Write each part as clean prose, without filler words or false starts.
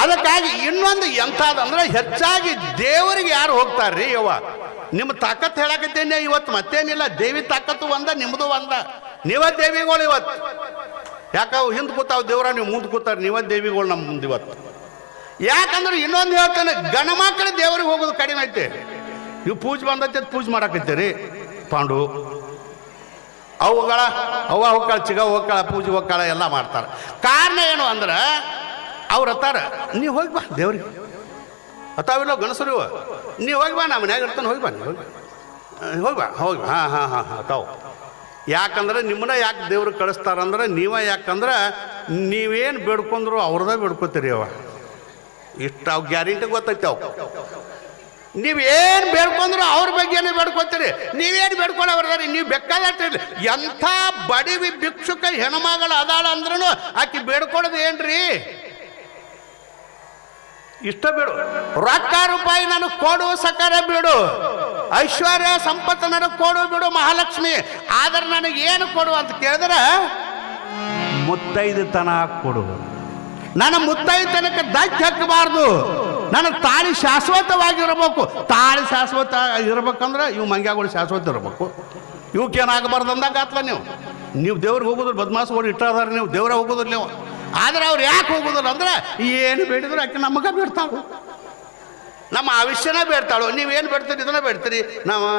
ಅದಕ್ಕಾಗಿ ಇನ್ನೊಂದು ಎಂಥದಂದ್ರೆ ಹೆಚ್ಚಾಗಿ ದೇವರಿಗೆ ಯಾರು ಹೋಗ್ತಾರ್ರಿ ಯವ್ವ ನಿಮ್ಮ ತಾಕತ್ ಹೇಳಕತ್ತೇನೆ ಇವತ್ತು ಮತ್ತೇನಿಲ್ಲ ದೇವಿ ತಾಕತ್ತು ಒಂದ ನಿಮ್ಮದು ಒಂದ ನೀವ ದೇವಿಗಳು ಇವತ್ತು ಯಾಕವು ಹಿಂದೆ ಕೂತಾವ ದೇವ್ರ ನೀವು ಮುಂದೆ ಕೂತಾರ ನೀವ ದೇವಿಗಳು ನಮ್ಮ ಮುಂದೆ ಇವತ್ತು ಯಾಕಂದ್ರೆ ಇನ್ನೊಂದು ಹೇಳ್ತಾನೆ ಗಣ ಮಕ್ಕಳ ದೇವ್ರಿಗೆ ಹೋಗೋದು ಕಡಿಮೆ ಐತೆ ನೀವು ಪೂಜೆ ಬಂದೈತೆ ಪೂಜೆ ಮಾಡಾಕತ್ತೀರಿ ಪಾಂಡು ಅವುಗಳ ಅವ್ವ ಹೋಗ್ಕಾಳ ಚಿಗ ಹೋಗ್ಕಾಳ ಪೂಜೆ ಹೋಗ್ಕಾಳ ಎಲ್ಲ ಮಾಡ್ತಾರೆ ಕಾರಣ ಏನು ಅಂದ್ರೆ ಅವ್ರು ಅತ್ತಾರ ನೀವು ಹೋಗಿ ಬಾ ದೇವ್ರಿಗೆ ಅತಾವಿಲ್ಲ ಗಣಸರು ನೀವು ಹೋಗಿ ಬಾ ನಾ ಮನ್ಯಾಗ ಇರ್ತಾನೆ ಹೋಗಿ ಬಾ ನೀವು ಹೋಗಿ ಬಾ ಹೋಗಿ ಹಾಂ ಹಾಂ ಹಾಂ ಹಾಂ ತಾವು ಯಾಕಂದ್ರೆ ನಿಮ್ಮನ್ನ ಯಾಕೆ ದೇವ್ರಿಗೆ ಕಳಿಸ್ತಾರಂದ್ರೆ ನೀವ ಯಾಕಂದ್ರೆ ನೀವೇನು ಬೇಡ್ಕೊಂಡ್ರು ಅವ್ರದೇ ಬೇಡ್ಕೋತೀರಿ ಅವ ಇಷ್ಟು ಅವು ಗ್ಯಾರಂಟಿ ಗೊತ್ತೈತೆ ಅವು ನೀವೇನು ಬೇಡ್ಕೊಂಡ್ರು ಅವ್ರ ಬಗ್ಗೆನೇ ಬೇಡ್ಕೊತೀರಿ ನೀವೇನು ಬೇಡ್ಕೊಂಡು ಅವ್ರದಾರಿ ನೀವು ಬೇಕಾದಟ್ಟಿರ್ಲಿ ಎಂಥ ಬಡಿವಿ ಭಿಕ್ಷುಕ ಹೆಣ್ಮಗಳು ಅದಾಳ ಅಂದ್ರೂ ಆಕಿ ಬೇಡ್ಕೊಳೋದು ಏನ್ರಿ ಇಷ್ಟ ಬೇಡು ರೊಕ್ಕ ರೂಪಾಯಿ ನನಗೆ ಕೊಡು ಸಕಾರ ಬಿಡು ಐಶ್ವರ್ಯ ಸಂಪತ್ತು ನನಗೆ ಕೊಡು ಬಿಡು ಮಹಾಲಕ್ಷ್ಮಿ ಆದ್ರೆ ನನಗೆ ಏನು ಕೊಡು ಅಂತ ಕೇಳಿದ್ರೆ ಮುತ್ತೈದತನ ಕೊಡು ನನ್ನ ಮುತ್ತೈದತನಕ್ಕೆ ದಕ್ಕೆ ಹಾಕಬಾರ್ದು ನನ್ನ ತಾಳಿ ಶಾಶ್ವತವಾಗಿರಬೇಕು ತಾಳಿ ಶಾಶ್ವತ ಇರ್ಬೇಕಂದ್ರೆ ಇವು ಮಂಗ್ಯಾಗಳು ಶಾಶ್ವತ ಇರಬೇಕು ಇವಕ್ಕೇನಾಗಬಾರ್ದು ಅಂದಾಗ ಆತ್ಲ ನೀವು ದೇವ್ರಿಗೆ ಹೋಗೋದ್ರ ಬದ್ಮಾಸ್ಗಳು ಇಟ್ಟಾದಾರ ನೀವು ದೇವ್ರ ಹೋಗೋದಿಲ್ಲ ನೀವು ಆದ್ರೆ ಅವ್ರು ಯಾಕೆ ಹೋಗೋದಿಲ್ಲ ಅಂದ್ರೆ ಏನು ಬೇಡಿದ್ರು ಆಕೆ ನಮಗೆ ಬೇಡ್ತಾಳು ನಮ್ಮ ಆವಿಷ್ಯನೇ ಬೇಡ್ತಾಳು ನೀವೇನು ಬೇಡ್ತೀರಿ ಇದನ್ನ ಬೇಡ್ತೀರಿ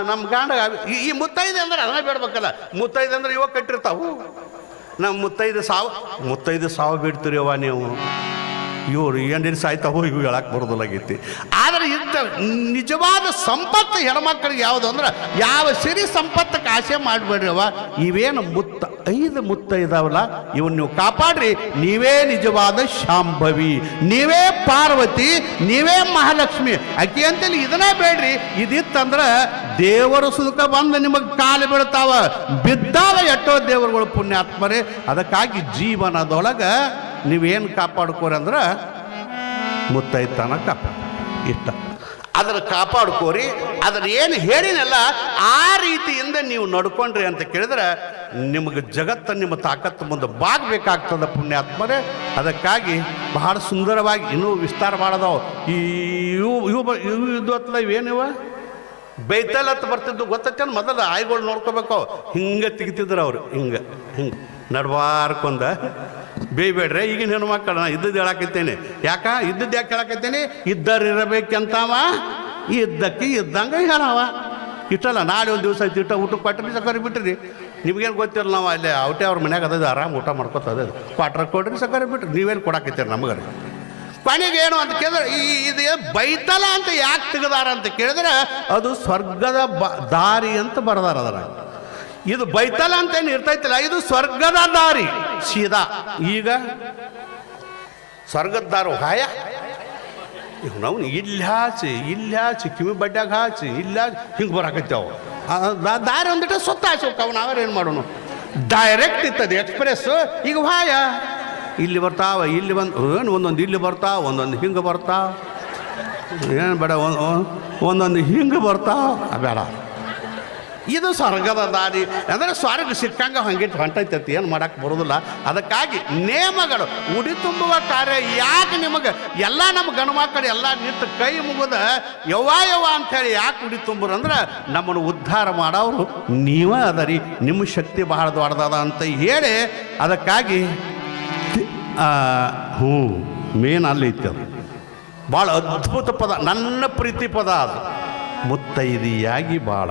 ನಮ್ಮ ಗಂಡ ಈ ಮುತ್ತೈದೆ ಅಂದ್ರೆ ಅದನ್ನ ಬೇಡ್ಬೇಕಲ್ಲ ಮುತ್ತೈದೆ ಅಂದ್ರೆ ಇವಾಗ ಕಟ್ಟಿರ್ತಾವು ನಮ್ಮ ಮುತ್ತೈದು ಸಾವು ಬಿಡ್ತೀರಿ ಅವ್ವ ನೀವು ಇವರು ಏನೇನು ಸಾಯ್ತಾವೋ ಇವು ಹೇಳಕ್ಕೆ ಬರೋದಿಲ್ಲಾಗೈತಿ ಆದರೆ ಇಂಥ ನಿಜವಾದ ಸಂಪತ್ತು ಹೆಣ್ಮಕ್ಳಿಗೆ ಯಾವುದು ಅಂದ್ರೆ ಯಾವ ಸಿರಿ ಸಂಪತ್ತಕ್ಕೆ ಆಸೆ ಮಾಡಬೇಡ್ರಿ ಅವ ಇವೇನು ಮುತ್ತ ಇದಾವಲ್ಲ ಇವನ್ನ ನೀವು ಕಾಪಾಡ್ರಿ ನೀವೇ ನಿಜವಾದ ಶಾಂಭವಿ ನೀವೇ ಪಾರ್ವತಿ ನೀವೇ ಮಹಾಲಕ್ಷ್ಮಿ ಅಕ್ಕಿ ಅಂತೇಳಿ ಇದನ್ನೇ ಬೇಡ್ರಿ ಇದಿತ್ತಂದ್ರೆ ದೇವರು ಸುಖ ಬಂದು ನಿಮಗೆ ಕಾಲು ಬೀಳ್ತಾವ ಬಿದ್ದಾವ ಎಷ್ಟೋ ದೇವರುಗಳು ಪುಣ್ಯಾತ್ಮರೇ ಅದಕ್ಕಾಗಿ ಜೀವನದೊಳಗೆ ನೀವೇನು ಕಾಪಾಡ್ಕೋರಿ ಅಂದ್ರೆ ಮುತ್ತೈತನ ಕಾಪಾಡ ಇಷ್ಟ ಅದರ ಕಾಪಾಡ್ಕೋರಿ ಅದನ್ನ ಏನು ಹೇಳಿನಲ್ಲ ಆ ರೀತಿಯಿಂದ ನೀವು ನಡ್ಕೊಂಡ್ರಿ ಅಂತ ಕೇಳಿದ್ರೆ ನಿಮಗೆ ಜಗತ್ತು ನಿಮ್ಮ ತಾಕತ್ತು ಮುಂದೆ ಬಾಗಬೇಕಾಗ್ತದೆ ಪುಣ್ಯಾತ್ಮರೇ ಅದಕ್ಕಾಗಿ ಬಹಳ ಸುಂದರವಾಗಿ ಇನ್ನೂ ವಿಸ್ತಾರ ಮಾಡೋದವು ಇವು ಇದ್ವತ್ತಲ್ಲ ಇವೇನಿವ ಬೈತಲತ್ತು ಬರ್ತಿದ್ದು ಗೊತ್ತೇನು ಮೊದಲು ಆಯ್ಗಳು ನೋಡ್ಕೋಬೇಕು ಹಿಂಗೆ ತೆಗಿತಿದ್ರು ಅವರು ಹಿಂಗೆ ನಡ್ವಾರ್ಕೊಂದ ಬೇಯ್ಬೇಡ್ರೆ ಈಗಿನ ಹೆಣ್ಮಕ್ಕಳು ನಾ ಇದ್ದದ್ದು ಹೇಳಾಕತ್ತೇನೆ ಇದ್ದದ್ದು ಯಾಕೆ ಹೇಳಾಕತ್ತೇನೆ ಇದ್ದವ್ರು ಇರಬೇಕಂತವ ಇದ್ದಕ್ಕೆ ಇದ್ದಂಗೆ ಹೇಳವ ಇಷ್ಟಲ್ಲ ನಾಳೆ ಒಂದು ದಿವಸ ಆಯ್ತು ಇಟ್ಟ ಊಟಕ್ಕೆ ಕೊಟ್ಟರಿ ಸಕ್ಕರೆ ಬಿಟ್ರಿ ನಿಮ್ಗೇನು ಗೊತ್ತಿರಲ್ಲ ನಾವು ಅಲ್ಲೇ ಔಟೆ ಅವ್ರ ಮನ್ಯಾಗ ಅದ ಆರಾಮ್ ಊಟ ಮಾಡ್ಕೊತದ ಕ್ವಾಟ್ರ್ ಕೊಡ್ರಿ ಸಕ್ಕರೆ ಬಿಟ್ರಿ ನೀವೇನು ಕೊಡಾಕತ್ತೀರಿ ನಮಗರ ಕೊನೆಗೆ ಏನು ಅಂತ ಕೇಳಿದ್ರೆ ಇದು ಬೈತಲ ಅಂತ ಯಾಕೆ ತೆಗೆದಾರ ಅಂತ ಕೇಳಿದ್ರೆ ಅದು ಸ್ವರ್ಗದ ದಾರಿ ಅಂತ ಬರದಾರ ಅದರ ಇದು ಬೈತಲ ಅಂತ ಏನು ಇರ್ತೈತಿಲ್ಲ ಇದು ಸ್ವರ್ಗದ ದಾರಿ ಸೀದಾ ಈಗ ಸ್ವರ್ಗದ ದಾರು ಹಾಯ ನಾವು ಇಲ್ಲಿ ಹಾಚಿ ಕಿವಿ ಬಡ್ಡ್ಯಾಗ ಹಾಚಿ ಇಲ್ಲ ಹಿಂಗೆ ಬರಾಕತ್ತೇವು ದಾರಿ ಒಂದಿಟ್ಟು ಸುತ್ತ ಹಾಕೋವು ನಾವೇನು ಮಾಡೋಣ ಡೈರೆಕ್ಟ್ ಇರ್ತದೆ ಎಕ್ಸ್ಪ್ರೆಸ್ ಈಗ ಹಾಯ ಇಲ್ಲಿ ಬರ್ತಾವ ಇಲ್ಲಿ ಬಂದು ಏನು ಒಂದೊಂದು ಇಲ್ಲಿ ಬರ್ತಾವ ಒಂದೊಂದು ಹಿಂಗೆ ಬರ್ತಾವ ಏನು ಬೇಡ ಒಂದೊಂದು ಹಿಂಗೆ ಬರ್ತಾವ ಬೇಡ ಇದು ಸ್ವರ್ಗದ ದಾರಿ ಅಂದರೆ ಸ್ವರ್ಗ ಸಿಕ್ಕಂಗೆ ಹಂಗೆ ಹೊಂಟೈತೈತಿ ಏನು ಮಾಡಕ್ಕೆ ಬರೋದಿಲ್ಲ ಅದಕ್ಕಾಗಿ ನೇಮಗಳು ಉಡಿ ತುಂಬುವ ಕಾರ್ಯ ಯಾಕೆ ನಿಮಗೆ ಎಲ್ಲ ನಮ್ಮ ಗಣಮಕ್ಕಳು ಎಲ್ಲ ನಿಂತು ಕೈ ಮುಗಿದ ಯವ್ವ ಅಂಥೇಳಿ ಯಾಕೆ ಉಡಿ ತುಂಬರು ಅಂದ್ರೆ ನಮ್ಮನ್ನು ಉದ್ಧಾರ ಮಾಡೋರು ನೀವೇ ಅದರಿ ನಿಮ್ಮ ಶಕ್ತಿ ಬಹಳ ದೊಡ್ಡದ ಅಂತ ಹೇಳಿ ಅದಕ್ಕಾಗಿ ಮೇನ್ ಅಲ್ಲಿ ಇತ್ತು ಅದು ಭಾಳ ಅದ್ಭುತ ಪದ ನನ್ನ ಪ್ರೀತಿ ಪದ ಅದು ಮುತ್ತೈದಿಯಾಗಿ ಭಾಳ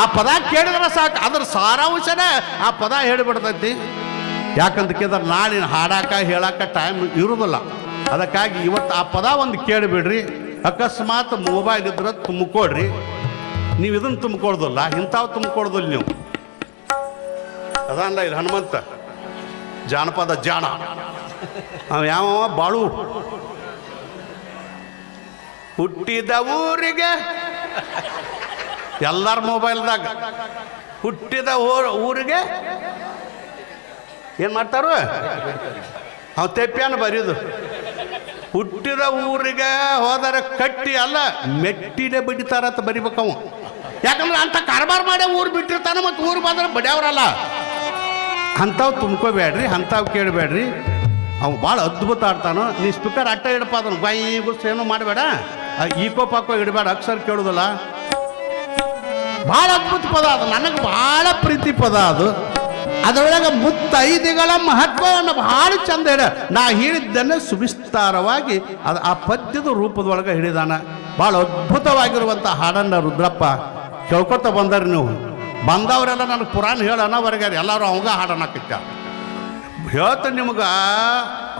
ಆ ಪದ ಕೇಳಿದ್ರೆ ಸಾಕು ಅದ್ರ ಸಾರಾಂಶನೇ ಆ ಪದ ಹೇಳಿಬಿಡ್ತೈತಿ ಯಾಕಂತ ಕೇಳಿದ್ರೆ ನಾಳಿನ ಹಾಡಾಕ ಹೇಳಾಕ ಟೈಮ್ ಇರೋದಿಲ್ಲ ಅದಕ್ಕಾಗಿ ಇವತ್ತು ಆ ಪದ ಒಂದು ಕೇಳಿಬಿಡ್ರಿ ಅಕಸ್ಮಾತ್ ಮೊಬೈಲ್ ಇದ್ರೆ ತುಂಬಿಕೊಡ್ರಿ ನೀವು ಇದನ್ನು ತುಂಬಿಕೊಡ್ದಿಲ್ಲ ಇಂಥವು ತುಂಬಿಕೊಡ್ದಿಲ್ಲ ನೀವು ಅದಲ್ಲ ಇಲ್ಲಿ ಹನುಮಂತ ಜಾನಪದ ಜಾಣ ಅವ ಯಾವ ಬಾಳು ಹುಟ್ಟಿದ ಊರಿಗೆ ಎಲ್ಲರ ಮೊಬೈಲ್ದಾಗ ಹುಟ್ಟಿದ ಊರಿಗೆ ಏನು ಮಾಡ್ತಾರ ಅವ ತೆಪ್ಪ್ಯಾನ ಬರೀದು ಹುಟ್ಟಿದ ಊರಿಗೆ ಹೋದರೆ ಕಟ್ಟಿ ಅಲ್ಲ ಮೆಟ್ಟಿನೇ ಬಿಡ್ತಾರಂತ ಬರಿಬೇಕವ ಯಾಕಂದ್ರೆ ಅಂಥ ಕಾರ್ಬಾರ್ ಮಾಡೇ ಊರು ಬಿಟ್ಟಿರ್ತಾನೆ ಮತ್ತು ಊರು ಬಂದ್ರೆ ಬಡಿಯವ್ರಲ್ಲ ಅಂಥವು ತುಂಬ್ಕೋಬೇಡ್ರಿ ಅಂಥವು ಕೇಳಬೇಡ್ರಿ ಅವ ಭಾಳ ಅದ್ಭುತ ಆಡ್ತಾನೋ. ನೀ ಸ್ಪೀಕರ್ ಅಟ್ಟ ಇಡಪ್ಪ, ಅದನ್ನು ಬಾಯಿ ಗುಸ್ ಏನೂ ಮಾಡಬೇಡ, ಈಕೋ ಪಾಕೋ ಇಡಬೇಡ, ಅಕ್ಷರ ಕೇಳೋದಿಲ್ಲ. ಭಾಳ ಅದ್ಭುತ ಪದ ಅದು, ನನಗೆ ಭಾಳ ಪ್ರೀತಿ ಪದ ಅದು. ಅದರೊಳಗೆ ಮುತ್ತೈದೆಗಳ ಮಹತ್ವವನ್ನು ಭಾಳ ಚಂದ ಹೇಳ. ನಾ ಹೇಳಿದ್ದನ್ನು ಸುವಿಸ್ತಾರವಾಗಿ ಅದು ಆ ಪದ್ಯದ ರೂಪದೊಳಗೆ ಹಿಡಿದಾನ. ಭಾಳ ಅದ್ಭುತವಾಗಿರುವಂಥ ಹಾಡನ್ನು ರುದ್ರಪ್ಪ ಕೇಳ್ಕೊತ ಬಂದಾರೆ. ನೀವು ಬಂದವರೆಲ್ಲ ನನಗೆ ಪುರಾಣ ಹೇಳೋನವರೆಗಾರ ಎಲ್ಲರೂ ಅವಂಗ ಹಾಡೋಣಕ್ಕಿತ್ತ ಹೇಳ್ತಾನೆ ನಿಮ್ಗೆ.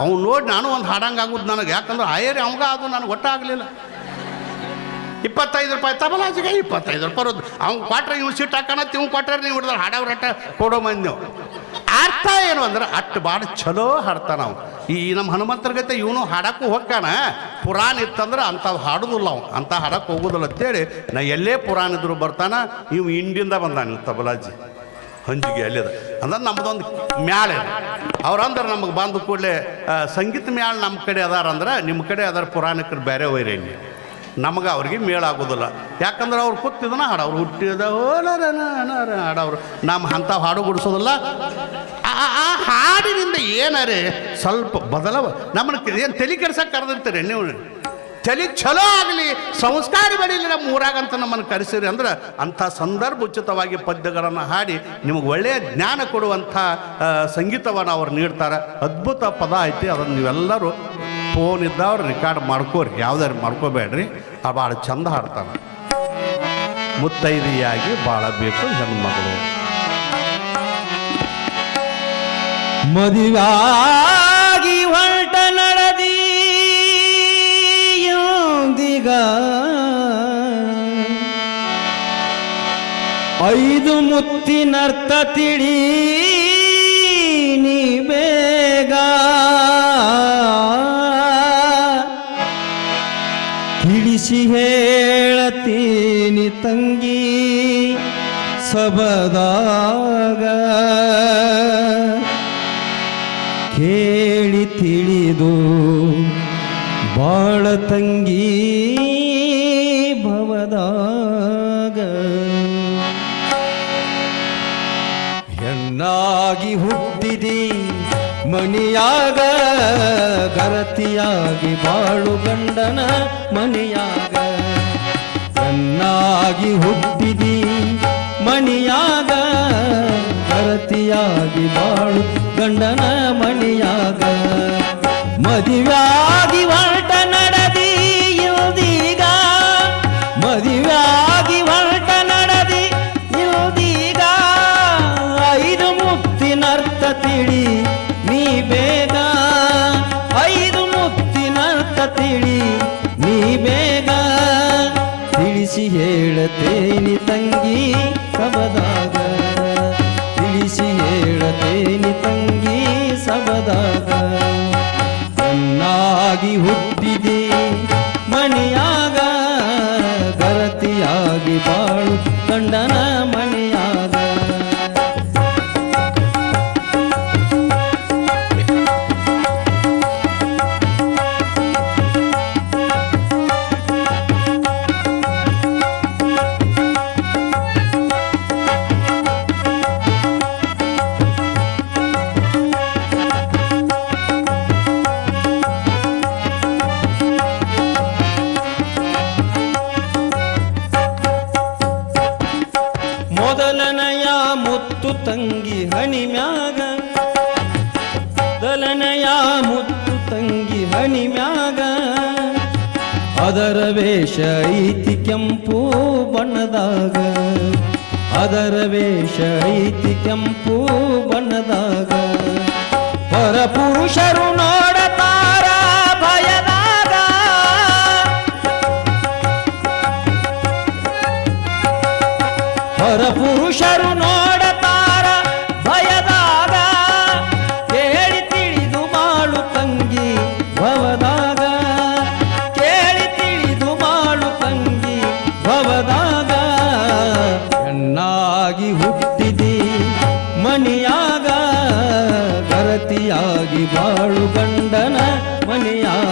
ಅವ್ನು ನೋಡಿ ನಾನು ಒಂದು ಹಾಡಂಗಾಗುದು ನನಗೆ, ಯಾಕಂದ್ರೆ ಆಯರಿ ಅವಂಗ ಅದು ನನಗೆ ಒಟ್ಟಾಗಲಿಲ್ಲ. 25 ರೂಪಾಯಿ ತಬಲಾಜಿಗೆ 25 ರೂಪಾಯಿ ಬರೋದು. ಅವ್ನು ಕ್ವಾಟ್ರೆ ಇವ್ನು ಸೀಟ್ ಹಾಕೋಣತ್, ಇವ್ನು ಕ್ವಾಟ್ರೆ ನೀವು ಹಿಡಿದ್ರೆ ಹಾಡವ್ರ ಅಟ್ಟ ಕೊಡೋ ಮಂದಿ ನೀವು. ಅರ್ಥ ಏನು ಅಂದ್ರೆ ಅಟ್ಟು ಭಾಳ ಚಲೋ ಹಾಡ್ತಾನ ನಾವು. ಈ ನಮ್ಮ ಹನುಮಂತರ ಗತೆ ಇವನು ಹಾಡಕ್ಕೂ ಹೋಗ್ತಾನ. ಪುರಾಣ ಇತ್ತಂದ್ರೆ ಅಂಥವು ಹಾಡೋದಿಲ್ಲ, ಅವು ಅಂಥ ಹಾಡಕ್ಕೆ ಹೋಗೋದಿಲ್ಲ ಅಂತೇಳಿ ನಾ ಎಲ್ಲೇ ಪುರಾಣ ಇದ್ರು ಬರ್ತಾನ. ಇವು ಇಂಡಿಯಿಂದ ಬಂದಾನ ತಬಲಾಜಿ ಹಂಜಿಗೆ ಅಲ್ಲಿದ ಅಂದ್ರೆ ನಮ್ಮದೊಂದು ಮ್ಯಾಳೆ. ಅವ್ರಂದ್ರೆ ನಮಗೆ ಬಂದು ಕೂಡಲೇ ಸಂಗೀತ ಮ್ಯಾಳ ನಮ್ಮ ಕಡೆ ಅದಾರಂದ್ರೆ ನಿಮ್ಮ ಕಡೆ ಅದಾರ ಪುರಾಣಕ್ಕೆ ಬೇರೆ ವೈರೇನ್ಯ. ನಮಗೆ ಅವ್ರಿಗೆ ಮೇಳ ಆಗೋದಿಲ್ಲ, ಯಾಕಂದ್ರೆ ಅವ್ರು ಕೂತಿದನ ಹಾಡು, ಅವ್ರು ಹುಟ್ಟಿದ ಹಾಡವ್ರು. ನಮ್ಮ ಅಂಥವು ಹಾಡು ಗುಡಿಸೋದಿಲ್ಲ. ಆ ಹಾಡಿನಿಂದ ಏನಾರೇ ಸ್ವಲ್ಪ ಬದಲಾವ ನಮ್ಮನ್ನ ಏನು ತಲೆ ಕೆಡ್ಸಕ್ಕೆ ಕರೆದಿರ್ತೀರಿ ನೀವು. ತಲೆ ಚಲೋ ಆಗಲಿ, ಸಂಸ್ಕಾರ ಬೆಳೀಲಿ ನಮ್ಮ ಊರಾಗಂತ ನಮ್ಮನ್ನು ಕರೆಸಿರಿ ಅಂದ್ರೆ ಅಂಥ ಸಂದರ್ಭ ಉಚಿತವಾಗಿ ಪದ್ಯಗಳನ್ನು ಹಾಡಿ ನಿಮಗೆ ಒಳ್ಳೆಯ ಜ್ಞಾನ ಕೊಡುವಂಥ ಸಂಗೀತವನ್ನು ಅವ್ರು ನೀಡ್ತಾರೆ. ಅದ್ಭುತ ಪದ ಐತಿ. ಅದನ್ನು ನೀವೆಲ್ಲರೂ ಫೋನ್ ಇದ್ದವ್ರು ರೆಕಾರ್ಡ್ ಮಾಡ್ಕೋರಿ, ಯಾವ್ದಾರು ಮಾಡ್ಕೋಬೇಡ್ರಿ. ಭಾಳ ಚಂದ ಹಾಡ್ತಾನೆ. ಮುತ್ತೈದೆಯಾಗಿ ಬಾಳಬೇಕು ಹೆಣ್ಮಗಳು, ಮದುವಾಗಿ ಹೊರಟ ನಡದಿ ಯೋಂದಿಗ 5 ಮುತ್ತಿನರ್ಥ ತಿಳಿ ನೀ ಬೇಗ. ತಿಳಿಸಿ ಹೇಳತೀನಿ ತಂಗಿ ಸಬದಾಗ, ಕೇಳಿ ತಿಳಿದು ಬಾಳ ತಂಗಿ ಭವದಾಗ. ಹೆಣ್ಣಾಗಿ ಹುಟ್ಟಿದಿ ಮಣಿಯಾಗ, ಗರತಿಯಾಗಿ ಬಾಳು ಗಂಡನ ಮನೆಯಾಗ. ಹೆಣ್ಣಾಗಿ ಹುಟ್ಟಿದಿ ಮಣಿಯಾಗ, ಗರತಿಯಾಗಿ ಬಾಳು ಗಂಡನ ಮನೆಯಾಗ. ಮದುವೆಯಾಗಿ ಹೊರಟ ನಡದಿ ಇಲ್ದೀಗ, ಮದುವೆಯಾಗಿ ಹೊರಟ ನಡದಿ ಇಲ್ದೀಗ. 5 ಮುತ್ತಿನರ್ಥ ತಿಳಿ ನೀ ಬೇಗ, 5 ಮುತ್ತಿನರ್ಥ ತಿಳಿ ನೀ ಬೇಗ. ತಿಳಿಸಿ ಹೇಳತೇನಿ ತಂಗಿ ಸಬದಾಗ, ತಿಳಿಸಿ ಹೇಳತೇನಿ ತಂಗಿ ಸಬದಾಗ. ಚೆನ್ನಾಗಿ ಹುಟ್ಟಿದೆ ಮನೆಯಾಗ, ಗರತಿಯಾಗಿ ಬಾಳು ಗಂಡನ ಮನೆಯಾಗ. ಮೊದಲನೆಯ ಮುತ್ತು ತಂಗಿ ಹಣಿಮ್ಯಾಗ, ಮೊದಲನೆಯ ಮುತ್ತು ತಂಗಿ ಹಣಿಮ್ಯಾಗ. ಅದರ ವೇಷ ಐತಿ ಕೆಂಪು ಬಣ್ಣದಾಗ, ಅದರ ವೇಷ ಐತಿ ಕೆಂಪು ಬಣ್ಣದಾಗ. ಪರಪುರುಷರು ನೋಡತಾರ ಭಯದಾಗ, ಪರಪುರುಷರು ನೋಡತಾರ ಭಯದಾಗ. ಕೇಳಿ ತಿಳಿದು ಬಾಳು ತಂಗಿ ಭವದಾಗ, ಕೇಳಿ ತಿಳಿದು ಬಾಳು ತಂಗಿ ಭವದಾಗ. ಹೆಣ್ಣಾಗಿ ಹುಟ್ಟಿದಿ ಮಣಿಯಾಗ, ಗರತಿಯಾಗಿ ಬಾಳು ಗಂಡನ ಮನೆಯಾಗ.